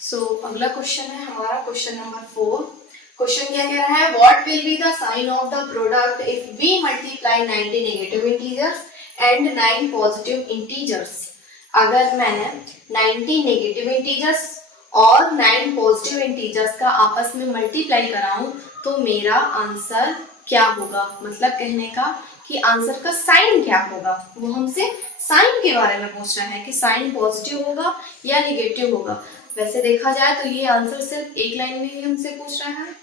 अगला क्वेश्चन है हमारा क्वेश्चन नंबर 4। क्वेश्चन क्या कह रहा है, what will be the sign of the product if we multiply 90 negative integers and 9 positive integers. अगर मैं 90 नेगेटिव इंटीजर्स और 9 पॉजिटिव इंटीजर्स का आपस में मल्टीप्लाई कराऊं तो मेरा आंसर क्या होगा। मतलब कहने का कि आंसर का साइन क्या होगा। वो हमसे साइन के बारे में पूछ रहा है कि साइन पॉजिटिव होगा या नेगेटिव होगा। वैसे देखा जाए तो ये आंसर सिर्फ एक लाइन में ही हमसे पूछ रहा है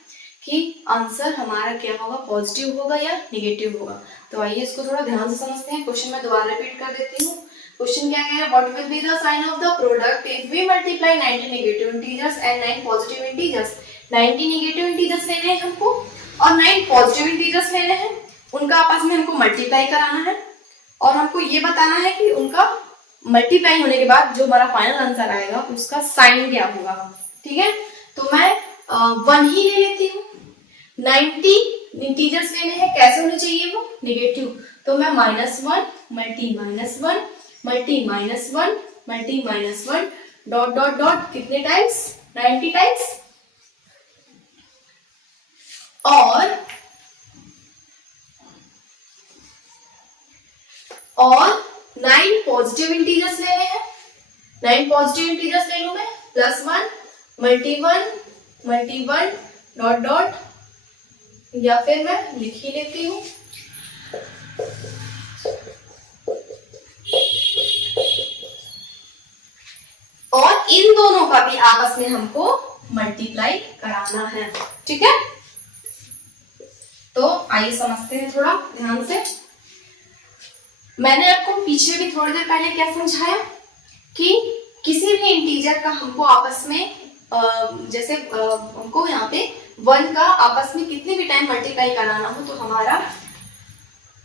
कि आंसर हमारा क्या होगा, पॉजिटिव होगा या नेगेटिव होगा। तो आइए इसको थोड़ा ध्यान से समझते हैं। क्वेश्चन मैं दोबारा रिपीट कर देती हूँ। क्वेश्चन क्या है, what will be the sign of the product if we multiply 90 negative integers and 9 positive integers. 90 negative integers लेने हैं हमको और 9 पॉजिटिव इंटीजर्स लेने हैं, उनका आपस में हमको मल्टीप्लाई कराना है और हमको ये बताना है कि उनका मल्टीप्लाई होने के बाद जो हमारा फाइनल आंसर आएगा उसका साइन क्या होगा। ठीक है, तो मैं 1 ही ले लेती हूँ। 90 इंटीजर्स लेने हैं, कैसे होने चाहिए वो, नेगेटिव। तो मैं -1 multi -1 multi -1 multi -1 dot dot dot कितने टाइम्स, 90 टाइम्स। और 9 पॉजिटिव इंटीजर्स लेने हैं। 9 पॉजिटिव इंटीजर्स ले लूं मैं, +1 मल्टी 1 डॉट डॉट, या फिर मैं लिख ही लेती हूँ। और इन दोनों का भी आपस में हमको मल्टीप्लाई कराना है। ठीक है, तो आइए समझते हैं थोड़ा ध्यान से। मैंने आपको पीछे भी थोड़ी देर पहले क्या समझाया कि किसी भी इंटीजर का हमको आपस में जैसे हमको यहाँ पे 1 का आपस में कितने भी टाइम मल्टीप्लाई कराना हो तो हमारा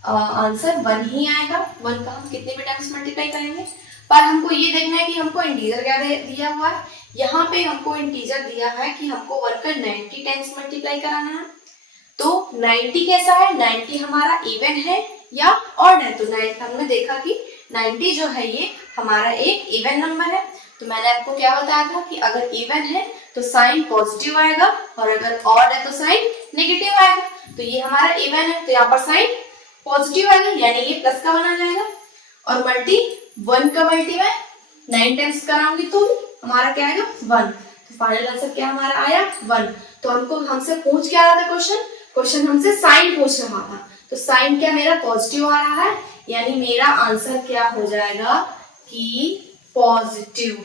आंसर 1 ही आएगा। 1 का हम कितने भी टाइम्स मल्टीप्लाई करेंगे, पर हमको ये देखना है कि हमको इंटीजर क्या दिया हुआ है। यहाँ पे हमको इंटीजर दिया है कि हमको 1 का 90 टाइम्स मल्टीप्लाई कराना है। तो 90 कैसा है, 90 हमारा इवन है या ऑड है। तो 90 हमने देखा कि 90 जो है ये हमारा एक इवन नंबर है। तो मैंने आपको क्या बताया था कि अगर इवन है तो साइन पॉजिटिव आएगा और अगर ऑड है तो साइन नेगेटिव आएगा। तो ये हमारा इवन है तो यहाँ पर साइन पॉजिटिव आएगा, यानी ये प्लस का बना जाएगा। और मल्टी 1 का मल्टी में 9 टाइम्स कराऊंगी तो हमारा क्या आएगा, 1। तो फाइनल आंसर क्या हमारा आया, 1। तो हमसे पूछ क्या रहा था क्वेश्चन हमसे साइन पूछ रहा था। तो साइन क्या मेरा पॉजिटिव आ रहा है, यानी मेरा आंसर क्या हो जाएगा कि पॉजिटिव।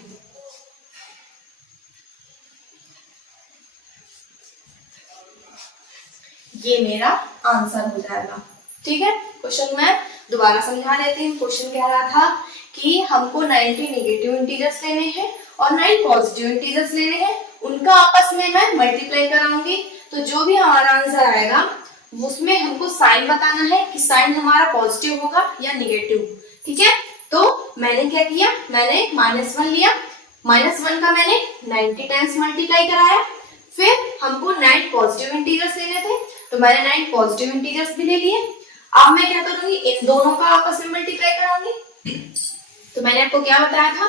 ये मेरा आंसर हो जाएगा। ठीक है, क्वेश्चन मैं दोबारा समझा देती हूँ। क्वेश्चन कह रहा था कि हमको 90 नेगेटिव इंटीजर्स लेने हैं और 9 पॉजिटिव इंटीजर्स लेने हैं, उनका आपस में मैं मल्टीप्लाई कराऊंगी। तो जो भी हमारा आंसर आएगा उसमें हमको साइन बताना है कि साइन हमारा पॉजिटिव होगा या नेगेटिव। ठीक है, तो मैंने क्या किया, मैंने -1 लिया। -1 का मैंने 90 टाइम्स मल्टीप्लाई कराया। फिर हमको 9 पॉजिटिव इंटीजर्स लेने थे तो मैंने 9 पॉजिटिव इंटीजर्स भी ले लिए। अब मैं क्या करूंगी, इन दोनों का आपस में मल्टीप्लाई कराऊंगी। तो मैंने आपको क्या बताया था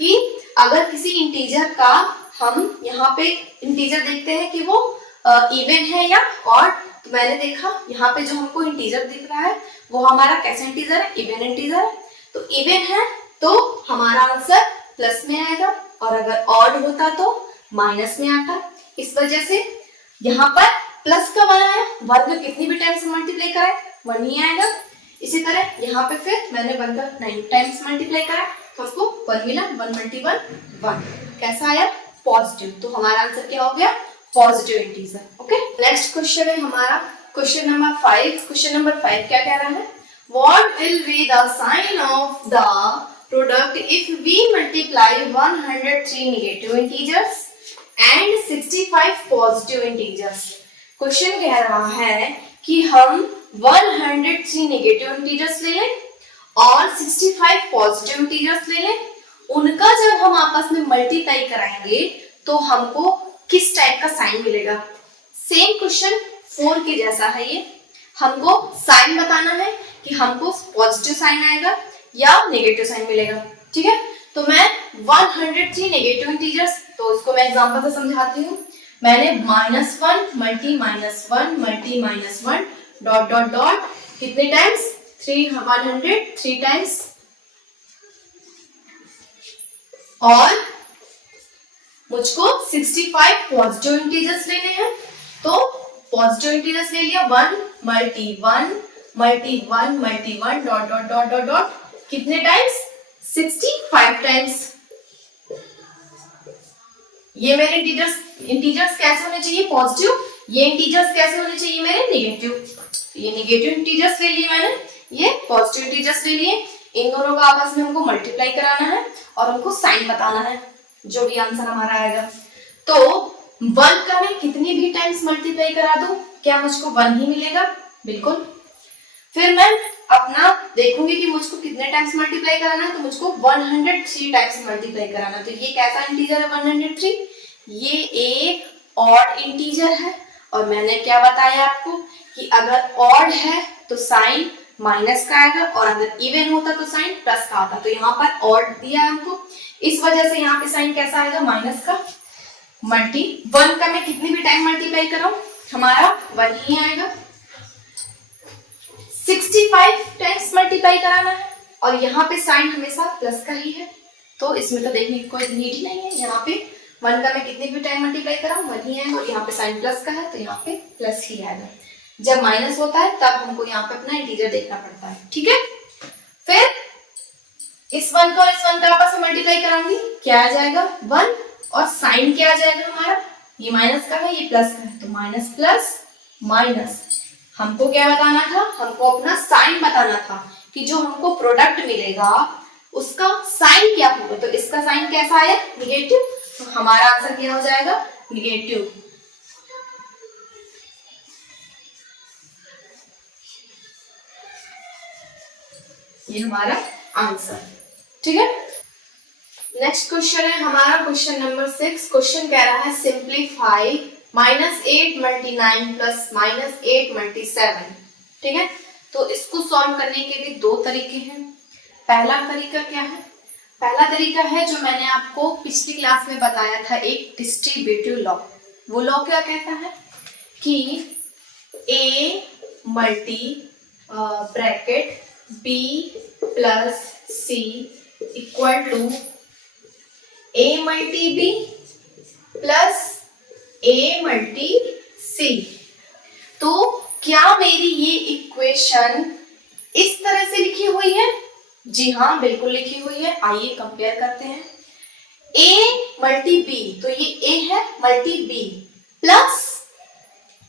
कि अगर किसी इंटीजर का हम यहाँ पे इंटीजर देखते हैं कि वो इवन है या ऑड। तो मैंने देखा यहाँ पे जो हमको इंटीजर दिख रहा है वो हमारा कैसा इंटीजर है, इवन इंटीजर है। तो इवन है तो हमारा आंसर प्लस में आएगा और अगर ऑड होता तो माइनस में आता। इस वजह से यहाँ पर प्लस का बना है, वर्ग कितनी भी टाइम्स मल्टीप्लाई कराए 1 ही आएगा। इसी तरह यहाँ पे फिर मैंने 1 का 9 टाइम्स मल्टीप्लाई करा तो आपको 1 मिला, 1 मल्टी 1 कैसा आया, पॉजिटिव। तो हमारा आंसर क्या हो गया, positive integer. Okay, next question है हमारा क्वेश्चन नंबर 5। क्वेश्चन नंबर 5 क्या कह रहा है, what will be the sign of the product if we multiply 103 negative integers and 65 positive integers. Question कह रहा है कि हम 103 नेगेटिव इंटीजर्स ले लें और 65 पॉजिटिव इंटीजर्स ले लें, उनका जब हम आपस में मल्टीप्लाई कराएंगे तो हमको किस टाइप का साइन मिलेगा। सेम क्वेश्चन 4 के जैसा है ये। हमको साइन बताना है कि हमको पॉजिटिव साइन आएगा या नेगेटिव साइन मिलेगा। ठीक है, तो मैं 103 नेगेटिव इंटीजर्स, तो इसको मैं एग्जांपल से समझाती हूँ। मैंने -1 multi -1 multi -1 dot dot dot कितने टाइम्स 103 टाइम्स, और मुझको 65 पॉजिटिव इंटीजर्स लेने हैं। तो पॉजिटिव इंटीजर्स ले लिया 1 multi 1 multi 1 multi 1 dot dot dot dot dot कितने टाइम्स 65 टाइम्स। ये मेरे इंटीजर्स कैसे होने चाहिए पॉजिटिव, ये इंटीजर्स कैसे होने चाहिए मेरे नेगेटिव। तो ये नेगेटिव इंटीजर्स ले लिए मैंने, ये पॉजिटिव इंटीजर्स ले लिए। इन दोनों का आपस में हमको मल्टीप्लाई कराना है और हमको साइन बताना है, जो भी आंसर हमारा आएगा। तो 1 का मैं कितनी भी टाइम्स मल्टीप्लाई करा दूं, क्या मुझको 1 ही मिलेगा? बिल्कुल। फिर मैं अपना देखूंगी कि मुझको कितने टाइम्स मल्टीप्लाई कराना है, तो मुझको 103 टाइम्स मल्टीप्लाई कराना है। तो ये कैसा इंटीजर है 103? ये एक ऑड इंटीजर है, और मैंने क्या बताया आपको कि अगर ऑड है तो साइन माइनस का आएगा, और अगर इवन होता तो साइन प्लस का आता। तो यहाँ पर ऑड दिया है हमको, इस वजह से यहाँ पे साइन कैसा आएगा माइनस का। मल्टी 1 का मैं कितनी भी टाइम मल्टीप्लाई कराऊं हमारा 1 ही आएगा। 65 टाइम्स मल्टीप्लाई कराना है, और यहाँ पे साइन हमेशा प्लस का ही है, तो इसमें तो देखने की कोई नीड ही नहीं है। यहाँ पे 1 का मैं कितनी भी टाइम मल्टीप्लाई कराऊं 1 ही आएगा, और यहाँ पे साइन प्लस का है तो यहाँ पे प्लस ही आएगा। जब माइनस होता है तब हमको यहाँ पे अपना इंटीजर देखना पड़ता है, ठीक है। फिर इस 1 को और इस 1 का आपस में मल्टीप्लाई कराऊंगी, क्या आ जाएगा 1, और साइन क्या आ जाएगा हमारा, ये माइनस का है ये प्लस का है, तो माइनस प्लस माइनस। हमको क्या बताना था, हमको अपना साइन बताना था कि जो हमको प्रोडक्ट मिलेगा उसका साइन क्या होगा। तो इसका साइन कैसा आया निगेटिव, तो हमारा आंसर क्या हो जाएगा निगेटिव। ये हमारा आंसर, ठीक है। नेक्स्ट क्वेश्चन है हमारा क्वेश्चन नंबर 6। क्वेश्चन कह रहा है सिंप्लीफाई -8 मल्टी 9 प्लस -8 मल्टी 7, ठीक है। तो इसको सॉल्व करने के भी 2 तरीके हैं। पहला तरीका क्या है, पहला तरीका है जो मैंने आपको पिछली क्लास में बताया था, एक डिस्ट्रीब्यूटिव लॉ। वो लॉ क्या कहता है कि a multi bracket b plus c equal to a multi b plus a multi c। तो क्या मेरी ये इक्वेशन इस तरह से लिखी हुई है? जी हाँ, बिल्कुल लिखी हुई है। आइए कंपेयर करते हैं। a मल्टी b, तो ये a है multi b plus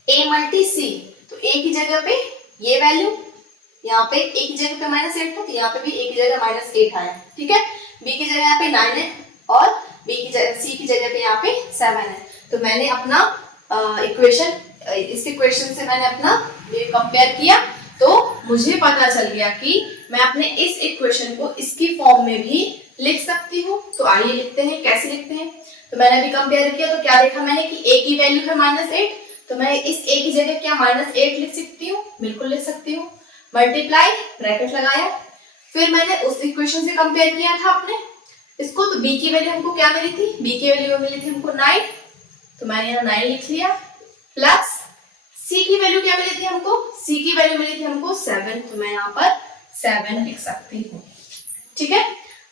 a multi c, तो a की जगह पे ये वैल्यू, यहाँ पे a की जगह पे -8 था, तो यहाँ पे भी a की जगह -8 आया, ठीक है। b की जगह यहाँ पे 9 है, और b की जगह c की जगह पे यहाँ पे 7 है। तो मैंने अपना इक्वेशन, इस इक्वेशन से मैंने अपना ये कंपेयर किया, तो मुझे पता चल गया कि मैं अपने इस इक्वेशन को इसकी फॉर्म में भी लिख सकती हूँ। तो आइए लिखते हैं, कैसे लिखते हैं। तो मैंने अभी कंपेयर किया, तो क्या देखा मैंने कि a की वैल्यू है -8, तो मैं इस a की जगह क्या -8 लिख सकती हूँ? बिल्कुल लिख सकती हूँ। मल्टीप्लाई ब्रैकेट लगाया, फिर मैंने उस इक्वेशन से कंपेयर किया था अपने इसको, तो b की वैल्यू हमको क्या मिली थी, b की वैल्यू मिली थी हमको 9, तो मैंने यहाँ 9 लिख लिया, प्लस c की वैल्यू क्या मिली थी हमको, c की वैल्यू मिली थी हमको 7, तो मैं यहाँ पर 7 लिख सकती हूँ, ठीक है।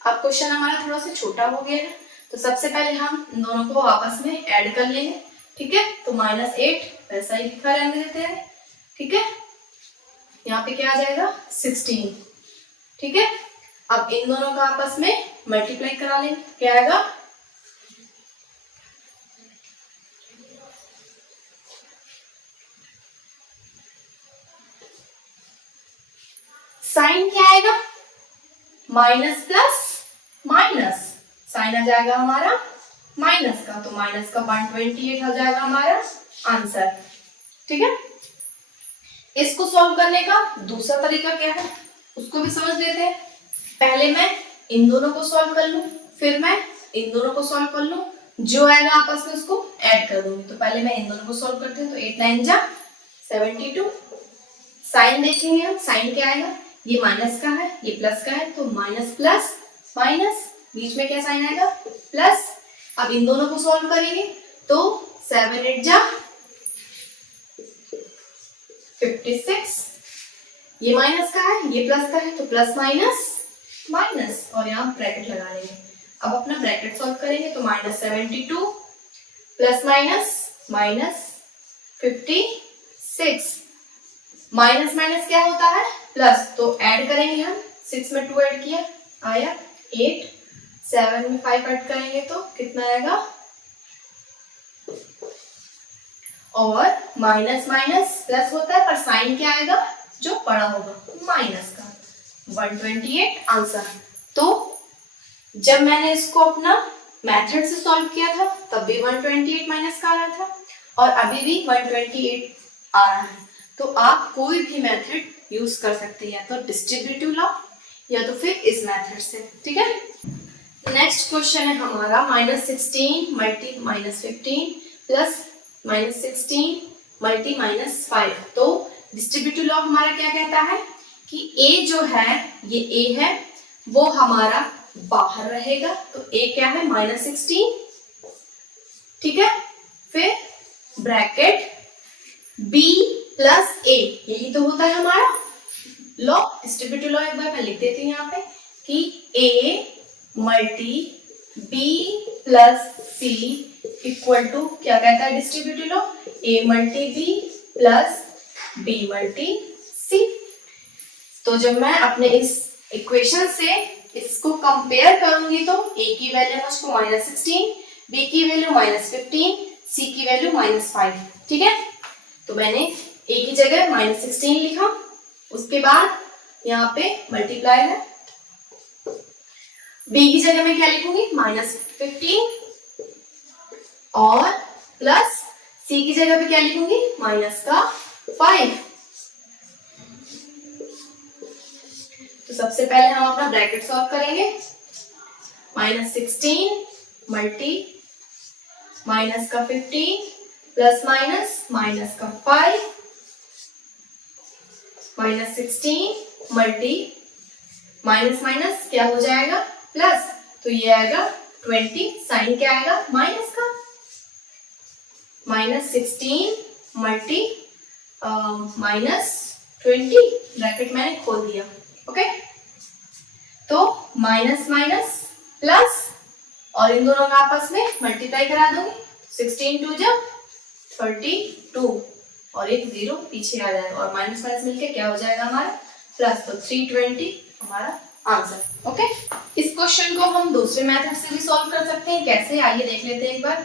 अब क्वेश्चन हमारा थोड़ा सा छोटा हो गया है, तो सबसे पहले हम इन दोनों को आपस में ऐड कर लेंगे, ठीक है। तो -8 वैसा ही लिखा रहने देते हैं, ठीक है। यहाँ पे क्या आ जाएगा 16, ठीक है। अब इन दोनों का आपस में मल्टीप्लाई करा लेंगे, क्या आएगा साइन क्या आएगा, माइनस प्लस माइनस, साइन आ जाएगा हमारा माइनस का, तो माइनस का 128 हो जाएगा हमारा आंसर, ठीक है। इसको सॉल्व करने का दूसरा तरीका क्या है उसको भी समझ लेते हैं। पहले मैं इन दोनों को सॉल्व कर लूं, फिर मैं इन दोनों को सॉल्व कर लूं, जो आएगा आपस में उसको ऐड कर दूंगी। तो पहले मैं इन दोनों को सॉल्व करती हूँ, तो 8 9 जा 72। साइन देखेंगे हम, साइन क्या आएगा, ये माइनस का है ये प्लस का है, तो माइनस प्लस माइनस बीच में क्या साइन आएगा, प्लस। अब इन दोनों को सॉल्व करेंगे तो 7 8 जा 56, ये माइनस का है ये प्लस का है तो प्लस माइनस माइनस, और यहाँ ब्रैकेट लगा लेंगे। अब अपना ब्रैकेट सॉल्व करेंगे तो -72 plus minus minus 56, minus minus क्या होता है प्लस, तो ऐड करेंगे हम, 6 में 2 ऐड किया आया 8, 7 में 5 ऐड करेंगे तो कितना आएगा, और माइनस माइनस प्लस होता है पर साइन क्या आएगा जो बड़ा होगा माइनस का, 128 आंसर। तो जब मैंने इसको अपना मेथड से सॉल्व किया था तब भी 128 माइनस का आ रहा था और अभी भी 128 आ रहा है। तो आप कोई भी मेथड यूज कर सकते हैं, या तो डिस्ट्रीब्यूटिव लॉ या तो फिर इस मेथड से, ठीक है। नेक्स्ट क्वेश्चन है हमारा -16 मल्टी -15 प्लस -16 मल्टी -5। तो डिस्ट्रीब्यूटिव लॉ हमारा क्या कहता है कि a जो है ये a है वो हमारा बाहर रहेगा, तो a क्या है -16, ठीक है। फिर ब्रैकेट b प्लस a, यही तो होता है हमारा लॉ, डिस्ट्रीब्यूटिव लॉ। एक बार मैं लिख देती हूँ यहाँ पे कि a multi b plus c equal to क्या कहता है distributive law, a multi b plus b multi c। तो जब मैं अपने इस इक्वेशन से इसको कंपेयर करूंगी तो a की वैल्यू मुझको -16, b की वैल्यू -15, c की वैल्यू -5, ठीक है। तो मैंने a की जगह -16 लिखा, उसके बाद यहाँ पे मल्टीप्लाई है, b की जगह मैं क्या लिखूंगी -15 और प्लस c की जगह पे क्या लिखूंगी -5। तो सबसे पहले हम अपना ब्रैकेट सॉल्व करेंगे, -16 मल्टी -15 प्लस माइनस का 5 -16 मल्टी माइनस माइनस क्या हो जाएगा प्लस, तो ये आएगा 20, साइन क्या आएगा माइनस का, -16 मल्टी -20, ब्रैकेट मैंने खोल दिया, ओके। तो माइनस माइनस प्लस और इन दोनों का आपस में मल्टीप्लाई करा दूंगी, 16 2 जा 32 और एक 0 पीछे आ जाएगा और माइनस माइनस मिलके क्या हो जाएगा हमारा प्लस, तो 320 हमारा आंसर, ओके। इस क्वेश्चन को हम दूसरे मेथड से भी सॉल्व कर सकते हैं, कैसे आइए देख लेते हैं एक बार।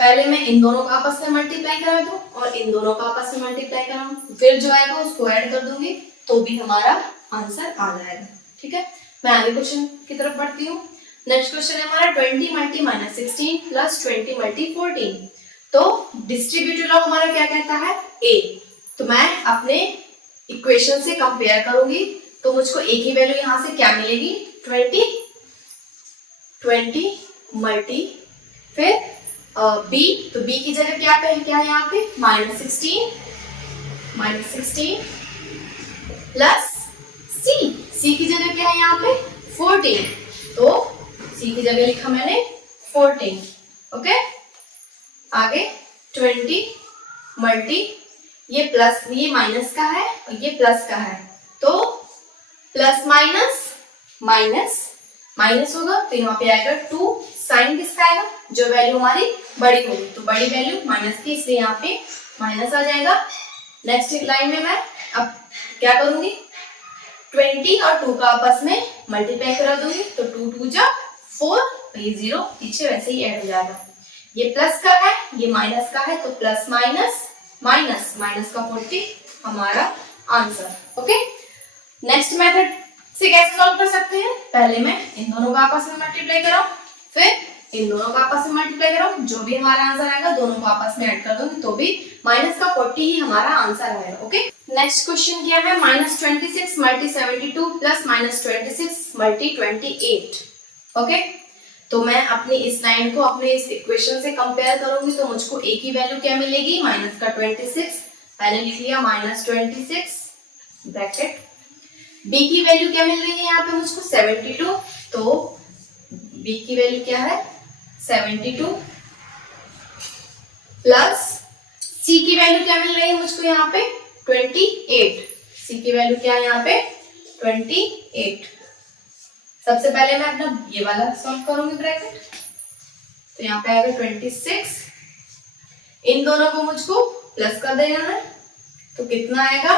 पहले मैं इन दोनों का आपस में मल्टीप्लाई करा दूं और इन दोनों का आपस में मल्टीप्लाई कराऊं, फिर जो आएगा उसको ऐड कर दूंगी तो भी हमारा आंसर आ जाएगा, ठीक है। मैं आगे क्वेश्चन की तरफ बढ़ती हूँ। नेक्स्ट क्वेश्चन है हमारा 20 मल्टी -16 प्लस 20 मल्टी 14। तो डिस्ट्रीब्यूटिव लॉ हमारा क्या कहता है a, तो मैं अपने इक्वेशन से कंपेयर करूंगी तो मुझको a की वैल्यू यहाँ से क्या मिलेगी 20 मल्टी फिर b, तो b की जगह क्या है यहाँ पे -16 प्लस c की जगह क्या है यहाँ पे 14, तो c की जगह लिखा मैंने 14, ओके। आगे 20 मल्टी ये प्लस, ये माइनस का है और ये प्लस का है, तो प्लस माइनस माइनस माइनस होगा तो यहाँ पे आएगा 2, साइन किसका आएगा जो वैल्यू हमारी बड़ी होगी, तो बड़ी वैल्यू माइनस की इसलिए यहाँ पे माइनस आ जाएगा। नेक्स्ट लाइन में मैं अब क्या करूंगी 20 और 2 का आपस में मल्टीप्लाई करा दूंगी, तो 2 2 जा 4, ये 0 पीछे वैसे ही ऐड हो जाएगा। ये प्लस का है ये माइनस का है, तो प्लस माइनस माइनस माइनस का 40 हमारा आंसर, ओके। नेक्स्ट मेथड से कैसे सॉल्व कर सकते हैं, पहले मैं इन दोनों का आपस में मल्टीप्लाई कराऊं, फिर इन दोनों का आपस में मल्टीप्लाई कराऊं, जो भी हमारा आंसर आएगा दोनों को आपस में ऐड कर दूंगी तो भी माइनस का 40 ही हमारा आंसर आएगा, ओके। नेक्स्ट क्वेश्चन क्या है -26 मल्टी 72 प्लस -26 मल्टी 28, ओके। तो मैं अपनी इस लाइन को अपने इस इक्वेशन से कंपेयर करूंगी तो मुझको a की वैल्यू क्या मिलेगी -26, मैंने लिख लिया -26 ब्रैकेट, b की वैल्यू क्या मिल रही है यहाँ पे मुझको 72, तो b की वैल्यू क्या है 72 प्लस c की वैल्यू क्या मिल रही है मुझको यहाँ पे 28। c की वैल्यू क्या है यहाँ पे 28। सबसे पहले मैं अपना ये वाला सॉल्व करूंगी ब्रैकेट, तो यहाँ पे आएगा 26। इन दोनों को मुझको प्लस कर देना है, तो कितना आएगा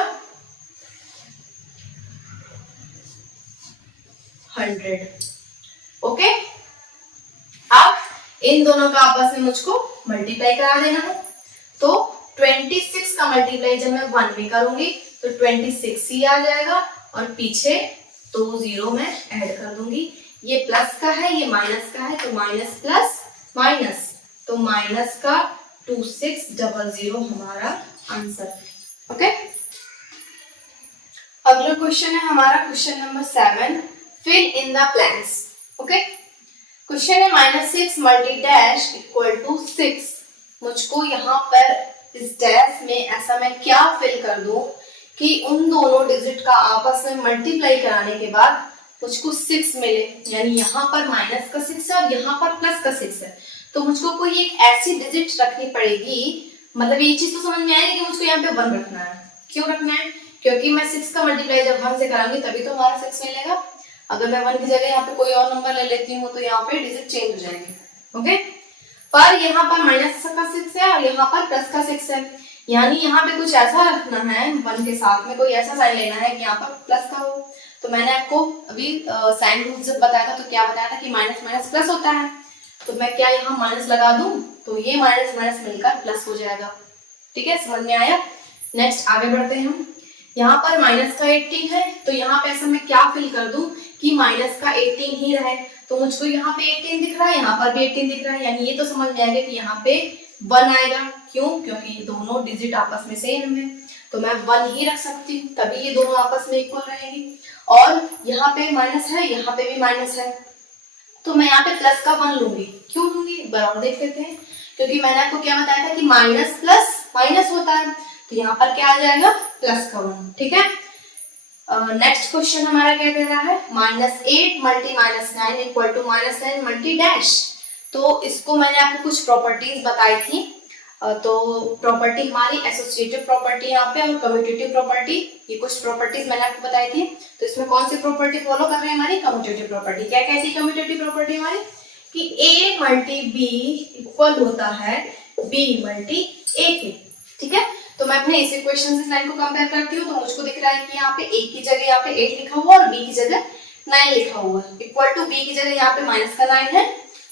100। ओके, अब इन दोनों का आपस में मुझको मल्टीप्लाई करा देना है। तो 26 का मल्टीप्लाई जब मैं 1 में करूंगी तो 26 ही आ जाएगा और पीछे 2 जीरो में ऐड कर दूंगी। ये प्लस का है, ये माइनस का है, तो माइनस प्लस माइनस, तो माइनस का 2600 हमारा आंसर। ओके, अगला क्वेश्चन है हमारा question number 7, fill in the blanks. Okay, question है -6 मल्टी डैश इक्वल टू 6। मुझको यहाँ पर इस डैश में ऐसा मैं क्या फिल कर दूं कि उन दोनों डिजिट का आपस में मल्टीप्लाई कराने के बाद मुझको 6 मिले, यानी यहाँ पर माइनस का 6 है और यहाँ पर प्लस का 6 है। तो मुझको कोई एक ऐसी डिजिट रखनी पड़ेगी, मतलब ये चीज तो समझ में आएगी कि मुझको यहाँ पे 1 रखना है। क्यों रखना है? क्योंकि मैं 6 का मल्टीप्लाई जब 1 से करांगी तभी तो हमारा 6 मिलेगा। अगर मैं 1 की जगह यहाँ पे कोई और नंबर ले लेती हूँ तो यहाँ पे डिजिट चेंज हो जाएगी। ओके, पर यहाँ पर माइनस का 6 है और यहाँ पर प्लस का 6 है, यानी यहाँ पे कुछ ऐसा रखना है 1 के साथ में, कोई ऐसा साइन लेना है कि यहाँ पर प्लस का हो। तो मैंने आपको अभी साइन रूल जब बताया था तो क्या बताया था कि माइनस माइनस प्लस होता है, तो मैं क्या यहाँ माइनस लगा दूं तो ये माइनस माइनस मिलकर प्लस हो जाएगा। ठीक है, समझ में आया? नेक्स्ट आगे बढ़ते हैं हम। यहाँ पर माइनस का 18 है, तो यहाँ पे ऐसा मैं क्या फिल कर दूं कि माइनस का 18 ही रहे। तो मुझको यहाँ पे 18 दिख रहा है, यहाँ पर भी 18 दिख रहा है, यानी ये तो समझ में आएगा कि यहाँ पे 1 आएगा। क्यों? क्योंकि ये दोनों डिजिट आपस में सेम है, तो मैं 1 ही रख सकती हूँ, तभी ये दोनों आपस में इक्वल रहेंगी। और यहाँ पे माइनस है, यहाँ पे भी माइनस है, तो मैं यहाँ पे प्लस का 1 लूंगी। क्यों लूंगी एक बार और देख लेते हैं, क्योंकि मैंने आपको क्या बताया था कि माइनस प्लस माइनस होता है, तो यहाँ पर क्या आ जाएगा प्लस का 1। ठीक है, नेक्स्ट क्वेश्चन हमारा क्या कह रहा है, -8 multi -9 equal to -9 multi dash. तो इसको मैंने आपको कुछ प्रॉपर्टीज बताई थी, तो प्रॉपर्टी हमारी एसोसिएटिव प्रॉपर्टी यहाँ पे और कम्यूटेटिव प्रॉपर्टी, ये कुछ प्रॉपर्टीज मैंने आपको बताई थी। तो इसमें कौन सी प्रॉपर्टी फॉलो कर रहे हैं, हमारी कम्यूटेटिव प्रॉपर्टी। क्या कहती है कम्यूटेटिव प्रॉपर्टी हमारी कि a मल्टी b इक्वल होता है b मल्टी a के। ठीक है, तो मैं अपने इस इक्वेशन से लाइन को कंपेयर करती हूँ, तो मुझको दिख रहा है कि यहाँ पे a की जगह यहाँ पे 8 लिखा हुआ और b की जगह 9 लिखा हुआ है, इक्वल टू b की जगह यहाँ पे माइनस का 9 है,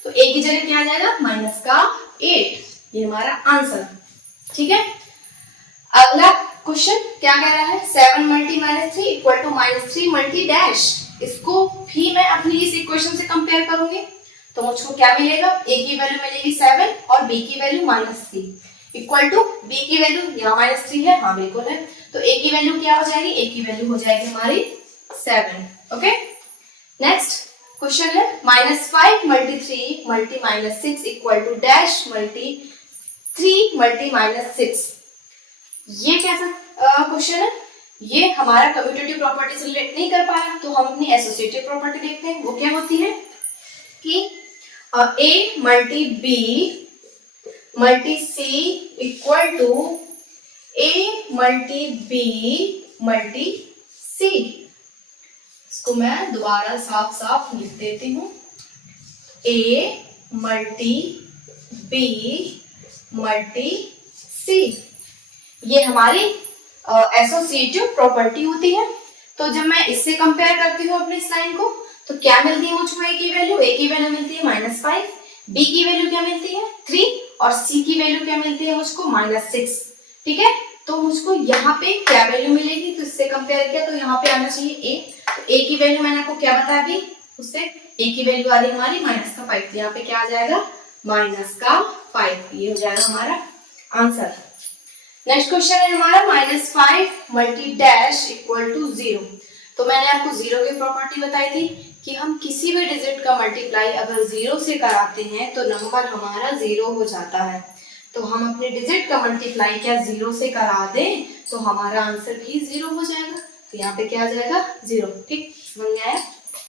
तो a की जगह क्या आ जाएगा माइनस का 8। ये हमारा आंसर। ठीक है, अगला क्वेश्चन क्या कह रहा है, 7 multi -3 equal to -3 multi dash. इसको भी मैं अपनी इस इक्वेशन से कंपेयर करूंगी, तो मुझको क्या मिलेगा, a की वैल्यू मिलेगी 7 और b की वैल्यू -3 इक्वल टू b की वैल्यू यहाँ -3 है, हाँ बिल्कुल है, तो a की वैल्यू क्या हो जाएगी, a की वैल्यू हो जाएगी हमारी 7। ओके, नेक्स्ट क्वेश्चन है -5 multi 3 multi -6 equal to dash multi 3 multi -6। ये कैसा क्वेश्चन है, ये हमारा कम्यूटेटिव प्रॉपर्टी से रिलेट नहीं कर पाया, तो हम अपनी एसोसिएटिव प्रॉपर्टी देखते हैं। वो क्या होती है कि a multi b multi c equal to a multi b multi c। इसको मैं दोबारा साफ साफ लिख देती हूँ, a multi b multi c, ये हमारी एसोसिएटिव प्रॉपर्टी होती है। तो जब मैं इससे कंपेयर करती हूँ अपने इस लाइन को, तो क्या मिलती है मुझको, a की वैल्यू मिलती है -5, b की वैल्यू क्या मिलती है 3 और c की वैल्यू क्या मिलती है मुझको -6। ठीक है, तो मुझको यहाँ पे क्या वैल्यू मिलेगी, तो इससे कंपेयर किया तो यहाँ पे आना चाहिए a। तो a की वैल्यू मैंने आपको क्या बताया अभी, उससे a की वैल्यू आ रही है हमारी -5, तो यहाँ पे क्या आ जाएगा -5, ये हो जाएगा हमारा आंसर। नेक्स्ट क्वेश्चन है हमारा -5 मल्टी डैश इक्वल टू 0। तो मैंने आपको 0 की प्रॉपर्टी बताई थी कि हम किसी भी डिजिट का मल्टीप्लाई अगर 0 से कराते हैं तो नंबर हमारा 0 हो जाता है। तो हम अपने डिजिट का मल्टीप्लाई क्या 0 से करा दें तो हमारा आंसर भी 0 हो जाएगा, तो यहाँ पे क्या आ जाएगा 0। ठीक, समझ में आया?